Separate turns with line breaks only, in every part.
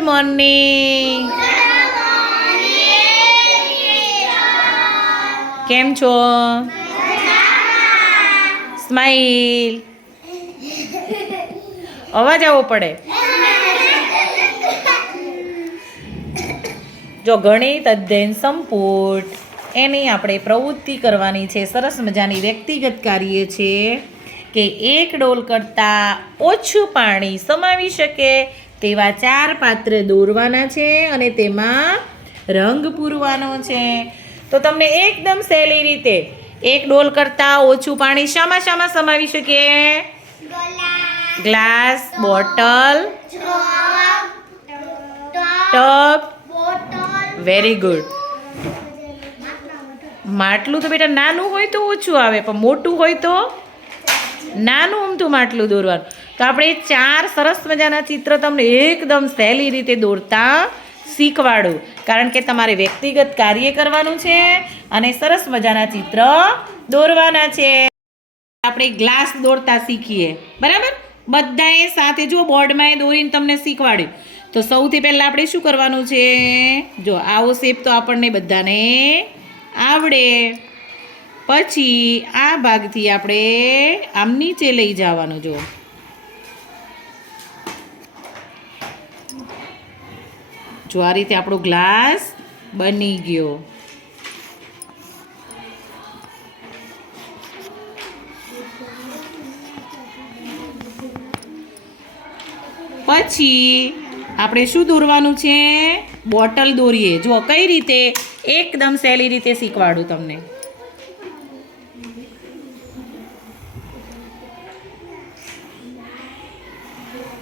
Morning કેમ છો? Smile અવાજ આવવો પડે. જો ગણિત અધ્યયન સંપુટ, એની આપણે પ્રવૃત્તિ કરવાની છે. સરસ મજાની વ્યક્તિગત કાર્ય છે કે એક ડોલ કરતાં ઓછું પાણી સમાવી શકે તેવા ચાર પાત્ર દોરવાના છે અને તેમાં રંગ પૂરવાનો છે. તો તમને એકદમ સહેલી રીતે એક ડોલ કરતાં ઓછું પાણી શામાં શામાં સમાવી શકીએ? Glass, bottle tub very good માટલું તો બેટા નાનું હોય તો ઓછું આવે, પણ મોટું હોય તો નાનું ઉમતું માટલું દોરવાનું. તો આપણે ચાર સરસ મજાના ચિત્ર તમને એકદમ સહેલી રીતે દોરતા શીખવાડું. કારણ કે તમારે વ્યક્તિગત કાર્ય કરવાનું છે અને સરસ મજાના ચિત્ર દોરવાના છે. આપણે ગ્લાસ દોરતા શીખીએ. બરાબર? બધાએ સાથે જો બોર્ડમાં એ દોરીને તમને શીખવાડ્યું. તો સૌથી પહેલાં આપણે શું કરવાનું છે? જો આવો શેપ તો આપણને બધાને આવડે. પછી આ ભાગથી આપણે આમ નીચે લઈ જવાનું જો જો આ રીતે આપણો ગ્લાસ બની ગયો. પછી આપણે શું દોરવાનું છે? બોટલ દોરીએ. જો કઈ રીતે? એકદમ સહેલી રીતે શીખવાડું તમને.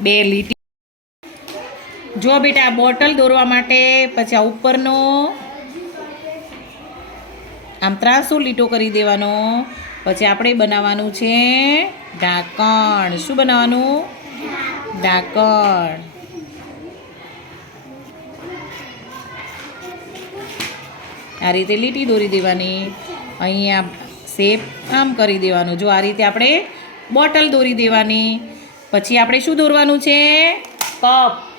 બે લીટી જો બેટા બોટલ દોરવા માટે, પછી આ ઉપરનો, આમ ત્રાસો લીટો કરી દેવાનો. પછી આપણે બનાવવાનું છે ઢાંકણ. શું બનાવવાનું? ઢાંકણ. આ રીતે લીટી દોરી દેવાની. અહીંયા શેપ આમ કરી દેવાનું. જો આ રીતે આપણે બોટલ દોરી દેવાની. પછી આપણે શું દોરવાનું છે? કપ.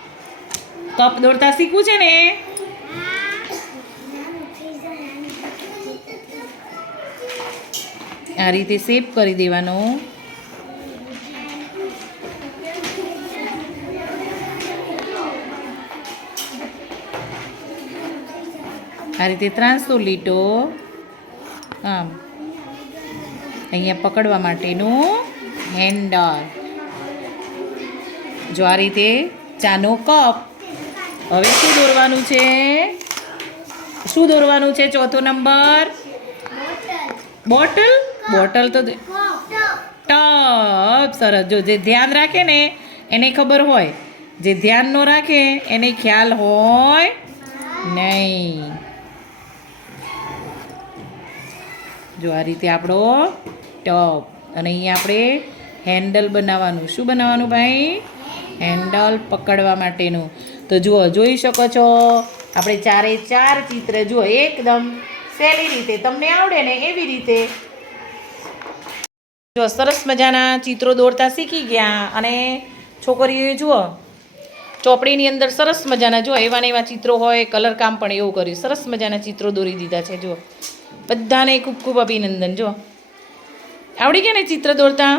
કપ દોરતા શીખવું છે ને? આ રીતે શેપ કરી દેવાનો. આ રીતે ત્રાસો લીટો, આમ, અહીંયા પકડવા માટેનું હેન્ડલ જો આ રીતે ચાનો કપ હવે શું દોરવાનું છે? શું દોરવાનું છે ચોથો નંબર? બોટલ? બોટલ તો ટપ! સરસ. જો જે ધ્યાન રાખે ને, એને ખબર હોય. જે ધ્યાન ન રાખે, એને ખ્યાલ હોય નહીં. જો આ રીતે આપણો ટપ. અને અહીંયા આપણે હેન્ડલ બનાવવાનું. શું બનાવવાનું ભાઈ? હેન્ડલ પકડવા માટેનું. તો જુઓ, જોઈ શકો છો. આપણે ચારે ચાર ચિત્ર જુઓ, એકદમ સહેલી રીતે, તમને આવડે ને એવી રીતે. જો સરસ મજાના ચિત્રો દોરતા શીખી ગયા અને છોકરીઓએ જુઓ, ચોપડીની અંદર સરસ મજાના જો એવા ને એવા ચિત્રો હોય, કલર કામ પણ એવું કર્યું. સરસ મજાના ચિત્રો દોરી દીધા છે, જુઓ. બધાને ખૂબ ખૂબ અભિનંદન જો આવડી ગયા ને ચિત્ર દોરતા?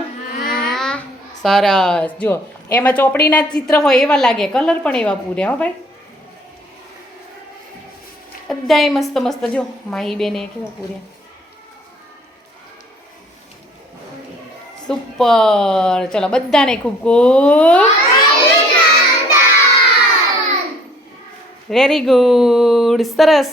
સરસ. જો એમાં ચોપડીના ચિત્ર હોય એવા લાગે કલર પણ એવા પૂર્યા હો ભાઈ. બધાએ મસ્ત મસ્ત જો માહી બેને કેવા પૂર્યા સુપર. ચલો બધાને ખૂબ ખૂબ વેરી ગુડ સરસ.